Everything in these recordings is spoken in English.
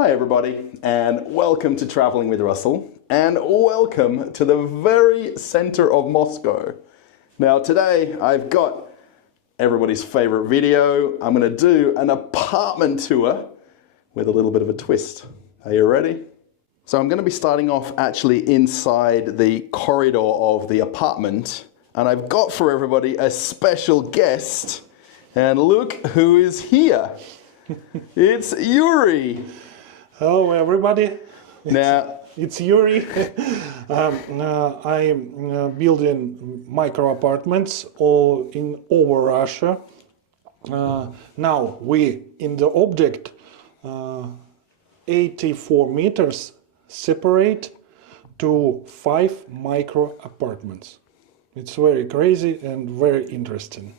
Hi everybody, and welcome to Traveling with Russell, and welcome to the very center of Moscow. Now today I've got everybody's favorite video. I'm going to do an apartment tour with a little bit of a twist. Are you ready? So I'm going to be starting off actually inside the corridor of the apartment, and I've got for everybody a special guest, and look who is here. It's Yuri. Hello everybody. It's Yuri. I'm building micro apartments all over Russia. Now we in the object 84 meters separate to 5 micro apartments. It's very crazy and very interesting.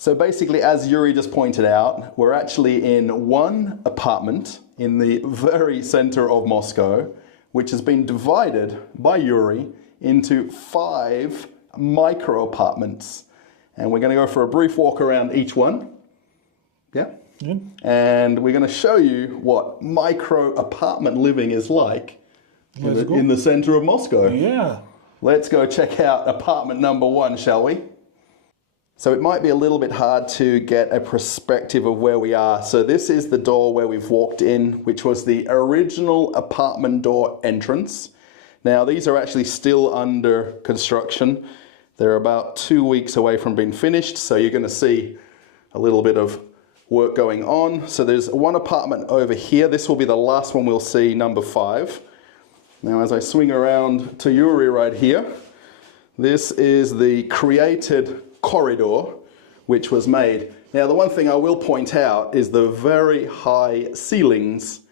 So basically, as Yuri just pointed out, we're actually in one apartment in the very center of Moscow, which has been divided by Yuri into 5 micro apartments. And we're going to go for a brief walk around each one. Yeah? And we're going to show you what micro apartment living is like in the center of Moscow. Yeah. Let's go check out apartment number 1, shall we? So it might be a little bit hard to get a perspective of where we are. So this is the door where we've walked in, which was the original apartment door entrance. Now these are actually still under construction. They're about 2 weeks away from being finished. So you're going to see a little bit of work going on. So there's one apartment over here. This will be the last one we'll see, number 5. Now as I swing around to Yuri right here, this is the created corridor which was made. Now the one thing I will point out is the very high ceilings.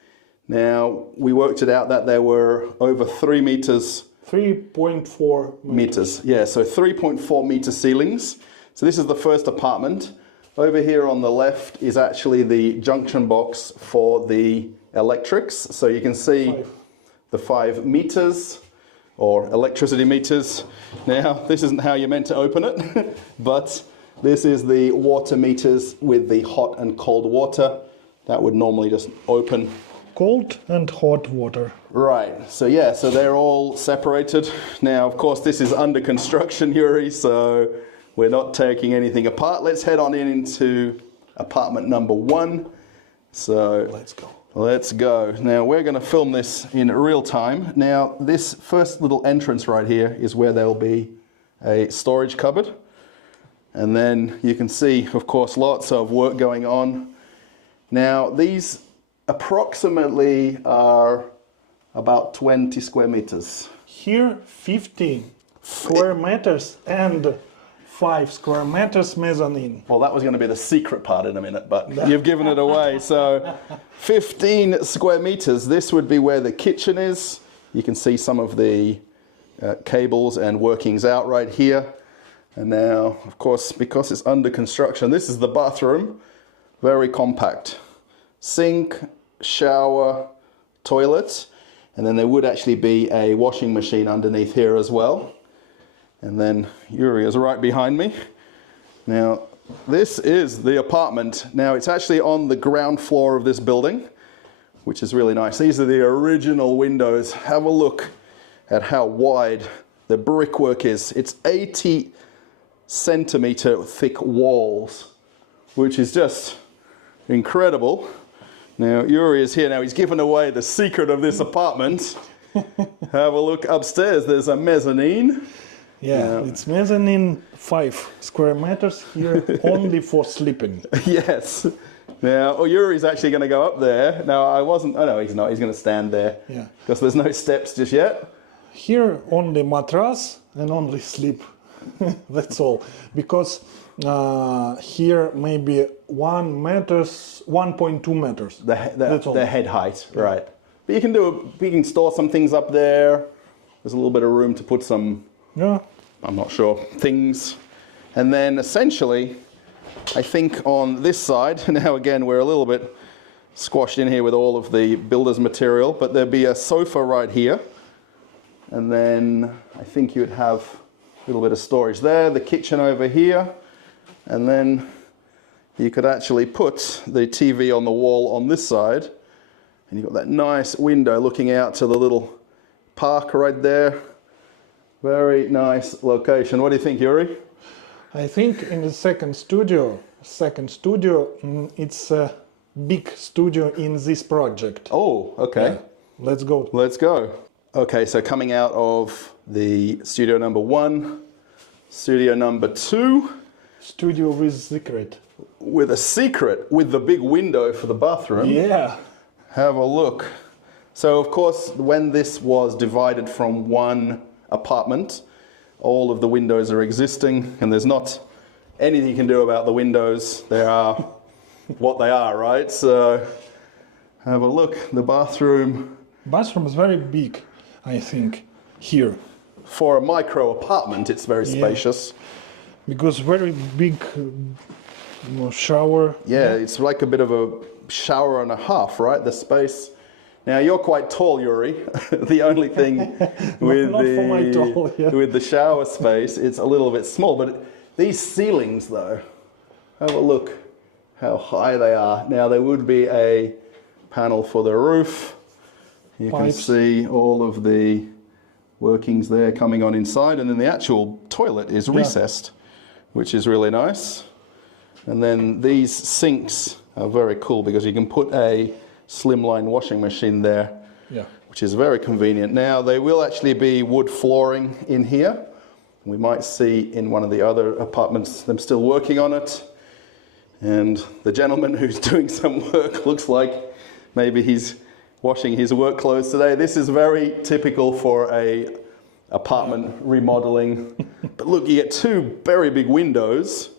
Now we worked it out that there were over 3 meters. 3.4 meters. Yeah, so 3.4 meter ceilings. So this is the first apartment. Over here on the left is actually the junction box for the electrics. So you can see the 5 meters. Or electricity meters. Now, this isn't how you're meant to open it, but this is the water meters with the hot and cold water. That would normally just open. Cold and hot water. Right, so yeah, so they're all separated. Now, of course, this is under construction, Yuri, so we're not taking anything apart. Let's head on into apartment number 1. So let's go. Let's go. Now we're going to film this in real time. Now this first little entrance right here is where there'll be a storage cupboard. And then you can see, of course, lots of work going on. Now these approximately are about 20 square meters. Here 50 square meters and 5 square meters mezzanine. Well, that was going to be the secret part in a minute, but you've given it away. So 15 square meters, this would be where the kitchen is. You can see some of the cables and workings out right here. And now, of course, because it's under construction, this is the bathroom. Very compact. Sink, shower, toilet. And then there would actually be a washing machine underneath here as well. And then Yuri is right behind me. Now, this is the apartment. Now, it's actually on the ground floor of this building, which is really nice. These are the original windows. Have a look at how wide the brickwork is. It's 80 centimeter thick walls, which is just incredible. Now, Yuri is here. Now, he's given away the secret of this apartment. Have a look upstairs. There's a mezzanine. Yeah, it's mezzanine 5 square meters here only for sleeping. Yes. Now, Yuri's actually going to go up there. Now, oh no, he's not. He's going to stand there. Yeah. Because there's no steps just yet. Here only mattress and only sleep. That's all. Because here maybe 1.2 meters. The head height, right. But you can store some things up there. There's a little bit of room to put some, I'm not sure, things. And then essentially, I think on this side, now again, we're a little bit squashed in here with all of the builder's material, but there'd be a sofa right here. And then I think you'd have a little bit of storage there, the kitchen over here. And then you could actually put the TV on the wall on this side And you've got that nice window looking out to the little park right there. Very nice location. What do you think, Yuri? I think in the second studio, it's a big studio in this project. Oh, okay. Yeah. Let's go. Let's go. Okay, so coming out of the studio number 1, studio number 2. Studio with secret. With a secret, with the big window for the bathroom. Yeah. Have a look. So, of course, when this was divided from one apartment, all of the windows are existing, and there's not anything you can do about the windows. They are what they are, right? So, have a look. The bathroom. Bathroom is very big, I think, here. For a micro apartment, it's very spacious. Because very big shower. Yeah, it's like a bit of a shower and a half, right? The space. Now you're quite tall, Yuri. The only thing with not for my tall, yeah. with the shower space, it's a little bit small. But these ceilings, though, have a look how high they are. Now there would be a panel for the roof. You can see all of the workings there coming on inside, and then the actual toilet is recessed, which is really nice. And then these sinks are very cool because you can put a slimline washing machine there, which is very convenient. Now, there will actually be wood flooring in here. We might see in one of the other apartments them still working on it. And the gentleman who's doing some work looks like maybe he's washing his work clothes today. This is very typical for a apartment remodeling. But look, you get 2 very big windows.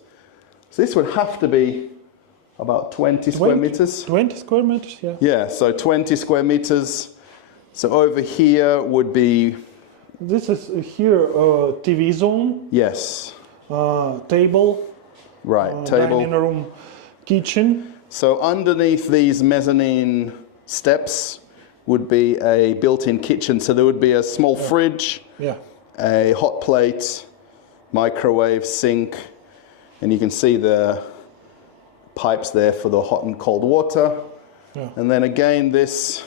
So this would have to be about 20 square meters. 20 square meters, yeah. Yeah, so 20 square meters. So over here would be... This is here TV zone. Yes. Table. Right, table. Dining room, kitchen. So underneath these mezzanine steps would be a built-in kitchen. So there would be a small fridge, a hot plate, microwave, sink, and you can see the pipes there for the hot and cold water. And then again, this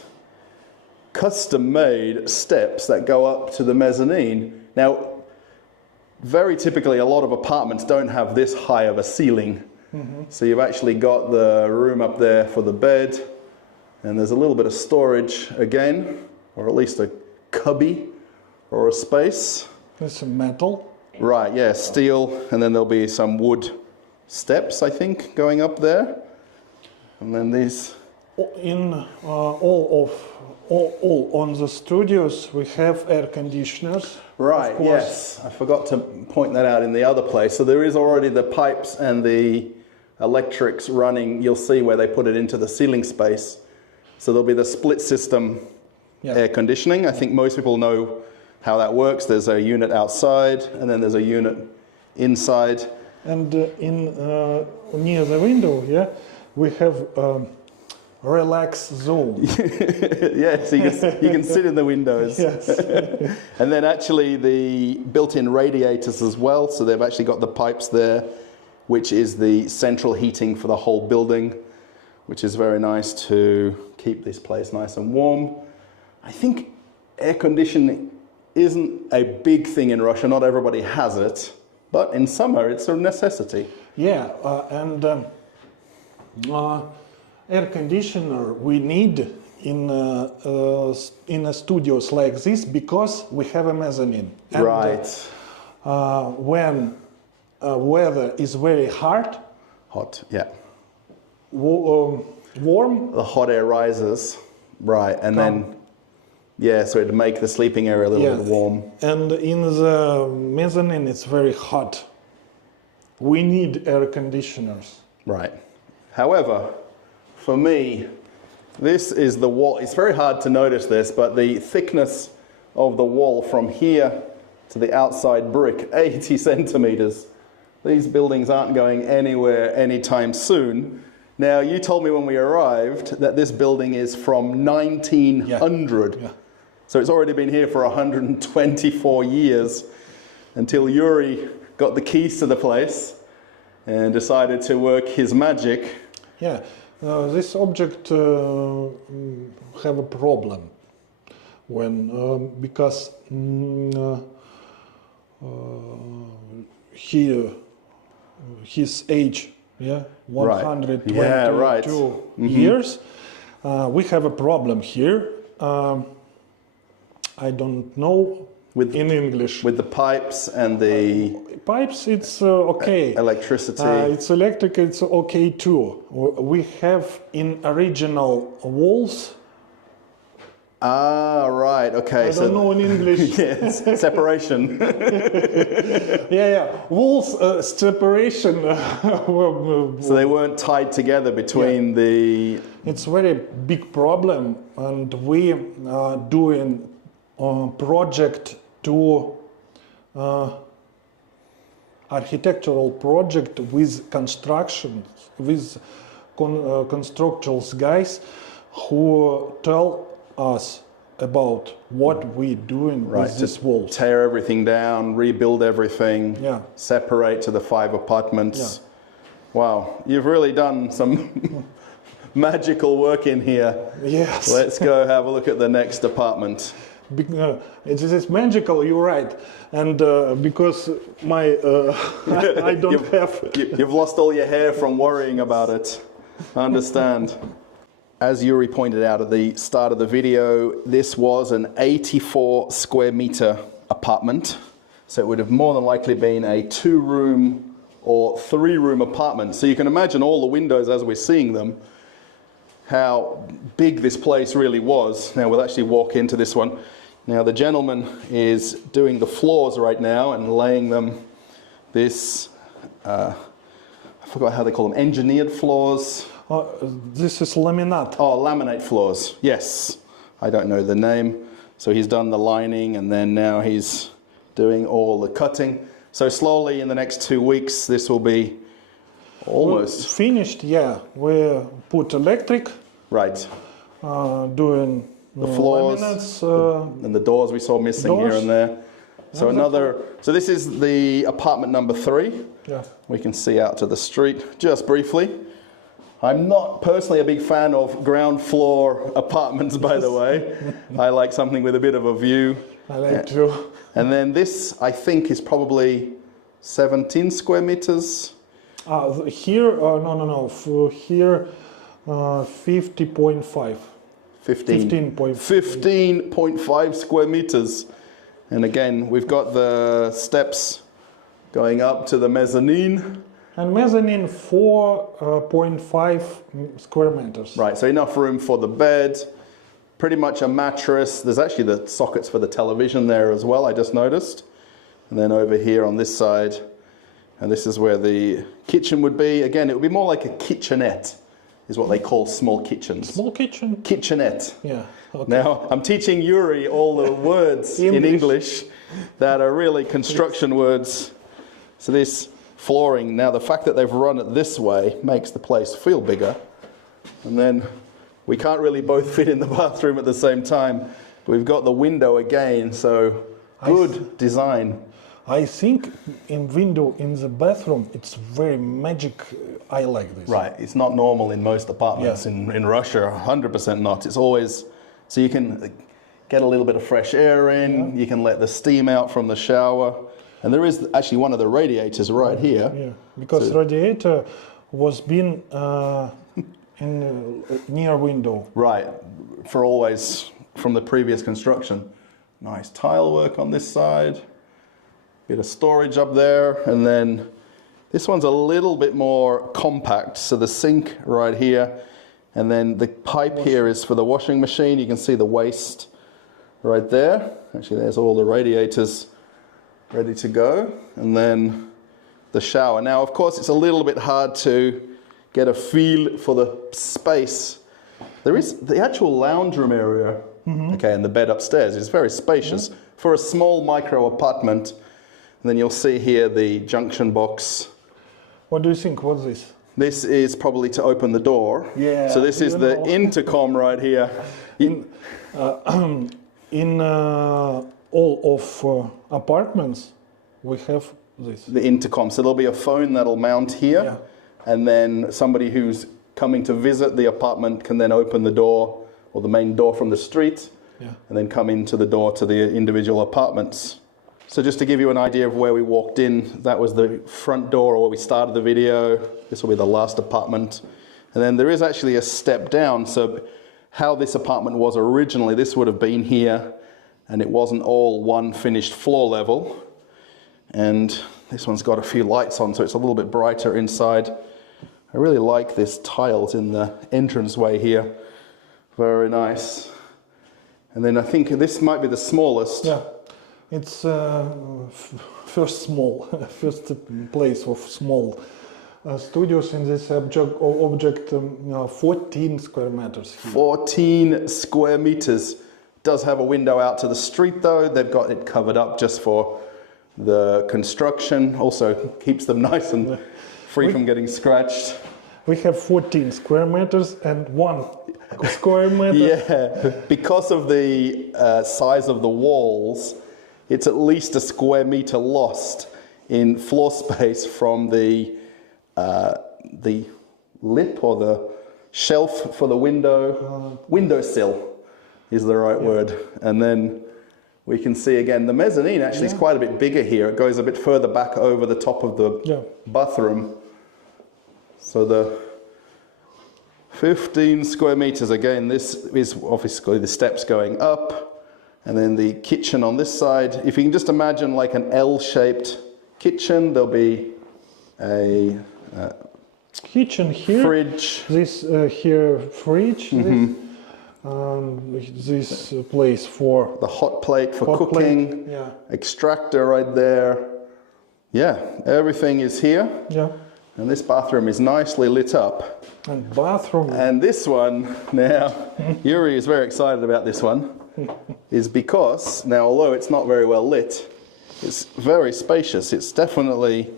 custom-made steps that go up to the mezzanine. Now, very typically, a lot of apartments don't have this high of a ceiling. So you've actually got the room up there for the bed, and there's a little bit of storage again, or at least a cubby or a space. There's some metal. Right, yeah, steel, and then there'll be some wood steps, I think, going up there. And then these... In all on the studios, we have air conditioners. Right, yes. I forgot to point that out in the other place. So there is already the pipes and the electrics running. You'll see where they put it into the ceiling space. So there'll be the split system air conditioning. I think most people know how that works. There's a unit outside, and then there's a unit inside. And near the window, we have relax zone. Yes, you can sit in the windows. Yes. And then actually the built-in radiators as well. So they've actually got the pipes there, which is the central heating for the whole building, which is very nice to keep this place nice and warm. I think air conditioning isn't a big thing in Russia. Not everybody has it, but in summer it's a necessity. Yeah, and air conditioner we need in studios like this because we have a mezzanine. And, right. When weather is very hot, Yeah. Warm. The hot air rises, right, and then, so it'd make the sleeping area a little bit warm. And in the mezzanine, it's very hot. We need air conditioners. Right. However, for me, this is the wall. It's very hard to notice this, but the thickness of the wall from here to the outside brick, 80 centimeters. These buildings aren't going anywhere anytime soon. Now, you told me when we arrived that this building is from 1900. Yeah. So it's already been here for 124 years until Yuri got the keys to the place and decided to work his magic. Yeah, this object have a problem when because his age, 102 Yeah, right. years. We have a problem here. I don't know in English. With the pipes and the Pipes, it's okay. electricity. It's electric, it's okay too. We have in original walls. Ah, right, okay. I don't know in English. Yes, separation. Walls separation. So they weren't tied together between the... It's very big problem, and we are doing a project to architectural project with construction, with constructors guys who tell us about what we're doing with this wall. Tear everything down, rebuild everything, separate to the 5 apartments. Yeah. Wow, you've really done some magical work in here. Yes. Let's go have a look at the next apartment. It is magical, you're right. And because my I don't have... You've lost all your hair from worrying about it. I understand. As Yuri pointed out at the start of the video, this was an 84 square meter apartment. So it would have more than likely been a 2-room or 3-room apartment. So you can imagine all the windows as we're seeing them, how big this place really was. Now we'll actually walk into this one. Now the gentleman is doing the floors right now and laying them this, I forgot how they call them, engineered floors. This is laminate. Oh, laminate floors, yes. I don't know the name. So he's done the lining and then now he's doing all the cutting. So slowly in the next 2 weeks, this will be almost... Finished, yeah. We put electric. Right. Doing the floors laminates, and the doors we saw missing here and there. So so this is the apartment number 3. Yeah. We can see out to the street just briefly. I'm not personally a big fan of ground floor apartments, by the way. I like something with a bit of a view. I like to. And then this, I think, is probably 17 square meters. Here, no. Here, 50.5. 15.5 square meters. And again, we've got the steps going up to the mezzanine. And mezzanine 4.5 square meters. Right, so enough room for the bed, pretty much a mattress. There's actually the sockets for the television there as well, I just noticed. And then over here on this side, and this is where the kitchen would be. Again, it would be more like a kitchenette, is what they call small kitchens. Small kitchen? Kitchenette. Yeah. Okay. Now, I'm teaching Yuri all the words in English that are really construction words. So this flooring, now the fact that they've run it this way makes the place feel bigger. And then we can't really both fit in the bathroom at the same time. We've got the window again, so good design. I think in window in the bathroom, it's very magic. I like this. Right, it's not normal in most apartments in Russia, 100% not. It's always, so you can get a little bit of fresh air in, you can let the steam out from the shower. And there is actually one of the radiators right here. Yeah, because radiator was been in near window. Right, for always from the previous construction. Nice tile work on this side. Bit of storage up there, and then this one's a little bit more compact. So the sink right here, and then the pipe here is for the washing machine. You can see the waste right there. Actually, there's all the radiators ready to go, and then the shower. Now, of course, it's a little bit hard to get a feel for the space. There is the actual lounge room area, okay, and the bed upstairs is very spacious for a small micro apartment. And then you'll see here the junction box. What do you think? What's this? This is probably to open the door. Yeah. So this is the intercom right here. In all of apartments, we have this. The intercom. So there'll be a phone that'll mount here. Yeah. And then somebody who's coming to visit the apartment can then open the door or the main door from the street, Yeah. and then come into the door to the individual apartments. So just to give you an idea of where we walked in, that was the front door or where we started the video. This will be the last apartment. And then there is actually a step down. So how this apartment was originally, this would have been here, and it wasn't all one finished floor level. And this one's got a few lights on, so it's a little bit brighter inside. I really like this tiles in the entranceway here. Very nice. And then I think this might be the smallest. Yeah, it's first first place of small studios in this object 14 square meters here. 14 square meters. Does have a window out to the street though. They've got it covered up just for the construction. Also keeps them nice and free from getting scratched. We have 14 square meters and 1 square meter. Yeah, because of the size of the walls, it's at least a square meter lost in floor space from the lip or the shelf for the windowsill is the right word. And then we can see again the mezzanine actually is quite a bit bigger here. It goes a bit further back over the top of the bathroom. So the 15 square meters, again, this is obviously the steps going up, and then the kitchen on this side. If you can just imagine like an L-shaped kitchen, there'll be a kitchen here, fridge. This here fridge, this place for the hot plate for hot cooking, plate. Yeah. Extractor right there. Yeah, everything is here. Yeah. And this bathroom is nicely lit up. And bathroom. And this one, now, Yuri is very excited about this one, is because, now although it's not very well lit, it's very spacious. It's definitely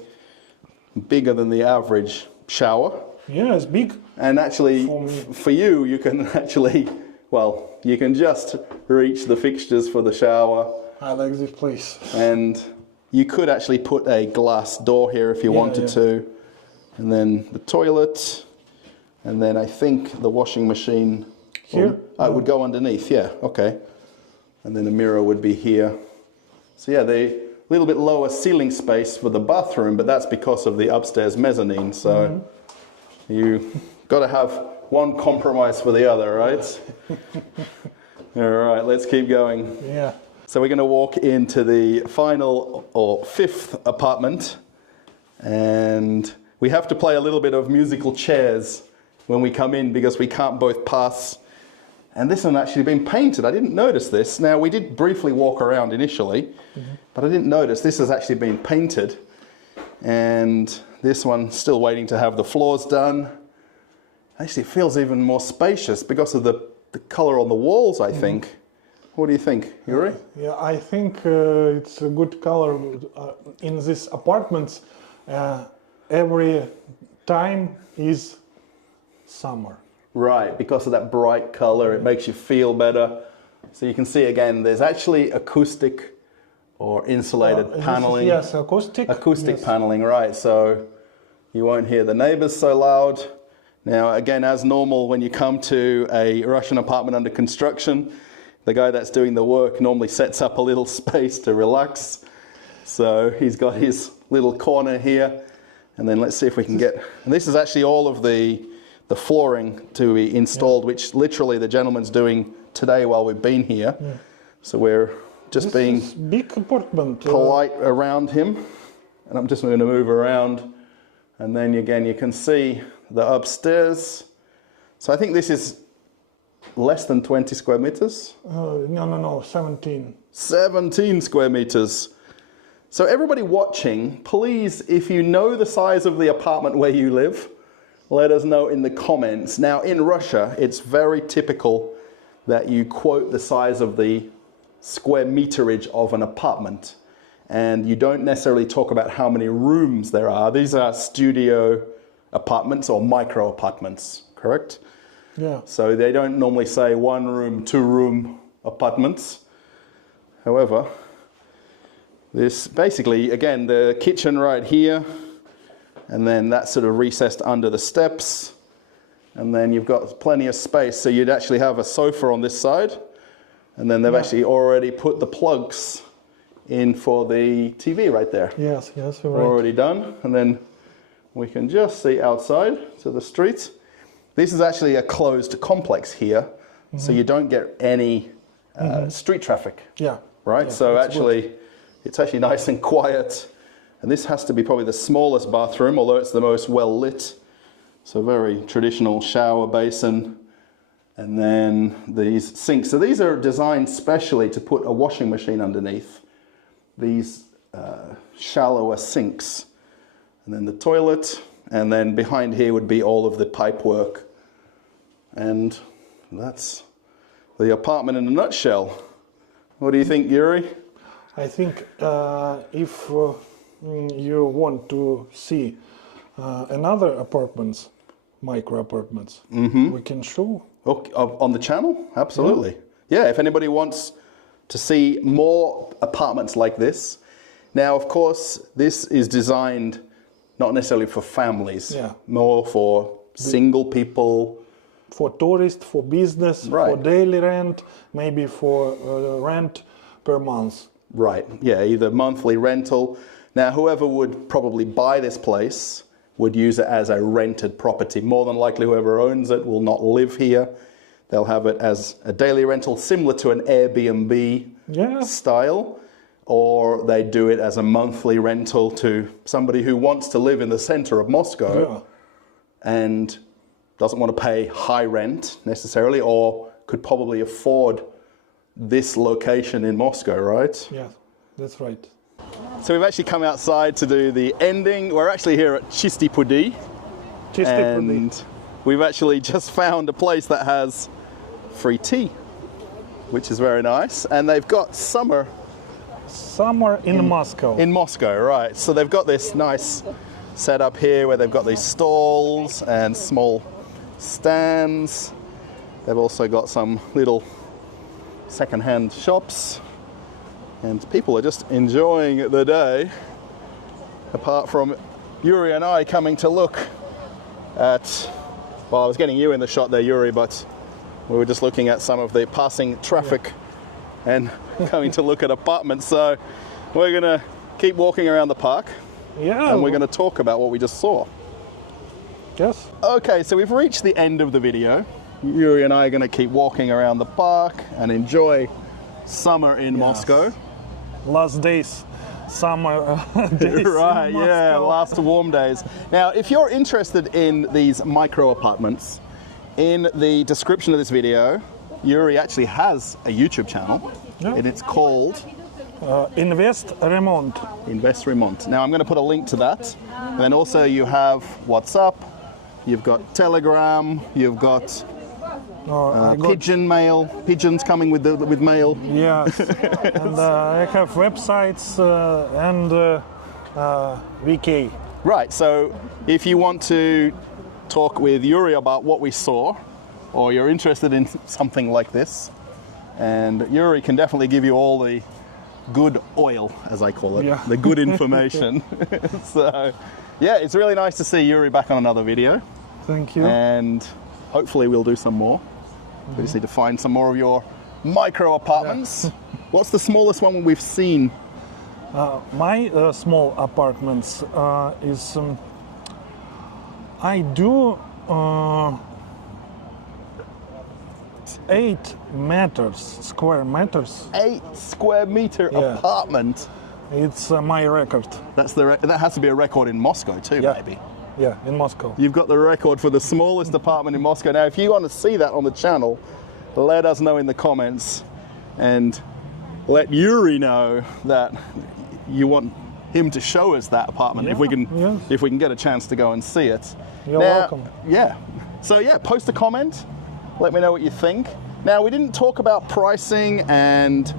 bigger than the average shower. Yeah, it's big. And actually, for you, you can actually, well, you can just reach the fixtures for the shower. I like this place. And you could actually put a glass door here if you wanted to. And then the toilet. And then I think the washing machine here. It would go underneath, yeah, okay. And then the mirror would be here. So yeah, the little bit lower ceiling space for the bathroom, but that's because of the upstairs mezzanine. So you got to have one compromise for the other, right? All right, let's keep going. Yeah. So we're going to walk into the final or fifth apartment, and we have to play a little bit of musical chairs when we come in because we can't both pass. And this one actually been painted. I didn't notice this. Now, we did briefly walk around initially, but I didn't notice this has actually been painted. And this one still waiting to have the floors done. Actually, it feels even more spacious because of the color on the walls, I think. What do you think, Yuri? Yeah, I think it's a good color in these apartments. Every time is summer. Right, because of that bright color, it makes you feel better. So you can see again, there's actually acoustic or insulated paneling. Yes, acoustic. Acoustic paneling, right. So you won't hear the neighbors so loud. Now, again, as normal, when you come to a Russian apartment under construction, the guy that's doing the work normally sets up a little space to relax. So he's got his little corner here. And then let's see if we can get... And this is actually all of the flooring to be installed, which literally the gentleman's doing today while we've been here. Yeah. So we're just being big apartment, polite around him. And I'm just going to move around. And then again, you can see the upstairs. So I think this is less than 20 square meters. No, 17. 17 square meters. So everybody watching, please, if you know the size of the apartment where you live, let us know in the comments. Now, in Russia, it's very typical that you quote the size of the square meterage of an apartment. And you don't necessarily talk about how many rooms there are. These are studio apartments or micro apartments, correct? Yeah. So they don't normally say 1 room, 2 room apartments. However, this basically, again, the kitchen right here, and then that's sort of recessed under the steps. And then you've got plenty of space. So you'd actually have a sofa on this side. And then they've actually already put the plugs in for the TV right there. Yes, yes, you're right. Already done. And then we can just see outside to the street. This is actually a closed complex here, so you don't get any street traffic. Yeah. Right? Yeah, so actually, it's actually nice and quiet. And this has to be probably the smallest bathroom, although it's the most well lit. So very traditional shower basin. And then these sinks. So these are designed specially to put a washing machine underneath. These shallower sinks. And then the toilet. And then behind here would be all of the pipe work. And that's the apartment in a nutshell. What do you think, Yuri? I think if you want to see another apartments, micro apartments, we can show. Okay, on the channel? Absolutely. Yeah, if anybody wants to see more apartments like this. Now, of course, this is designed not necessarily for families, more for single people. For tourists, for business, for daily rent, maybe for rent per month. Right, yeah, either monthly rental. Now, whoever would probably buy this place would use it as a rented property. More than likely, whoever owns it will not live here. They'll have it as a daily rental, similar to an Airbnb style. Or they do it as a monthly rental to somebody who wants to live in the center of Moscow and doesn't want to pay high rent necessarily, or could probably afford this location in Moscow, right? Yeah, that's right. So we've actually come outside to do the ending. We're actually here at Chistye, Prudy. And we've actually just found a place that has free tea, which is very nice. And they've got summer in Moscow. In Moscow, right. So they've got this nice setup here where they've got these stalls and small stands. They've also got some little second-hand shops. And people are just enjoying the day, apart from Yuri and I coming to look at, well, I was getting you in the shot there, Yuri, but we were just looking at some of the passing traffic and coming to look at apartments. So we're going to keep walking around the park and we're going to talk about what we just saw. Yes. Okay, so we've reached the end of the video. Yuri and I are going to keep walking around the park and enjoy summer in Moscow. Last days, summer days. Right, yeah, last warm days. Now, if you're interested in these micro apartments, in the description of this video, Yuri actually has a YouTube channel, and it's called Invest Remont. Invest Remont. Now, I'm going to put a link to that. And then also you have WhatsApp, you've got Telegram, you've got pigeon mail, pigeons coming with mail. Yes, and I have websites and VK. Right, so if you want to talk with Yuri about what we saw, or you're interested in something like this, and Yuri can definitely give you all the good oil, as I call it, the good information. So, yeah, it's really nice to see Yuri back on another video. Thank you. And hopefully we'll do some more. We just need to find some more of your micro apartments. What's the smallest one we've seen? My small apartments is I do 8 square meters. 8 square meter apartment. It's my record. That has to be a record in Moscow too, maybe. Yeah, in Moscow. You've got the record for the smallest apartment in Moscow. Now, if you want to see that on the channel, let us know in the comments and let Yuri know that you want him to show us that apartment if we can get a chance to go and see it. You're welcome. Yeah. So yeah, post a comment. Let me know what you think. Now, we didn't talk about pricing and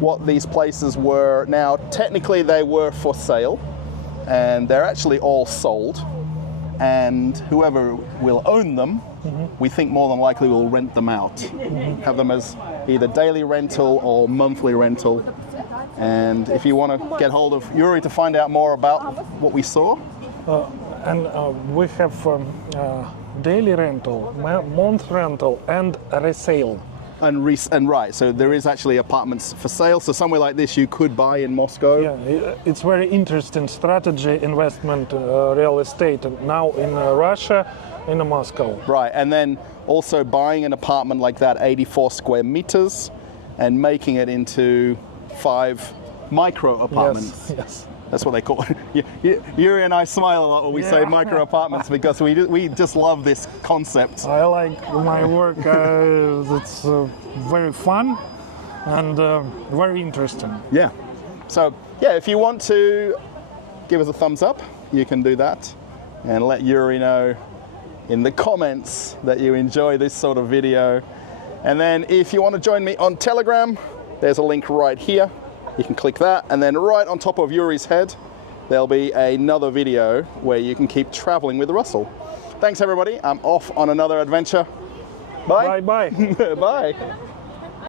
what these places were. Now, technically they were for sale and they're actually all sold. And whoever will own them, we think more than likely will rent them out. Have them as either daily rental or monthly rental. And if you want to get hold of Yuri to find out more about what we saw. And we have daily rental, month rental, and resale. And right, so there is actually apartments for sale. So somewhere like this you could buy in Moscow. Yeah, it's very interesting strategy investment real estate now in Russia, in Moscow. Right, and then also buying an apartment like that, 84 square meters, and making it into 5 micro apartments. Yes. That's what they call it. Yuri and I smile a lot when we say micro apartments because we just love this concept. I like my work. It's very fun and very interesting. Yeah. So, yeah, if you want to give us a thumbs up, you can do that. And let Yuri know in the comments that you enjoy this sort of video. And then if you want to join me on Telegram, there's a link right here. You can click that, and then right on top of Yuri's head, there'll be another video where you can keep traveling with Russell. Thanks, everybody. I'm off on another adventure. Bye. Bye-bye. Bye.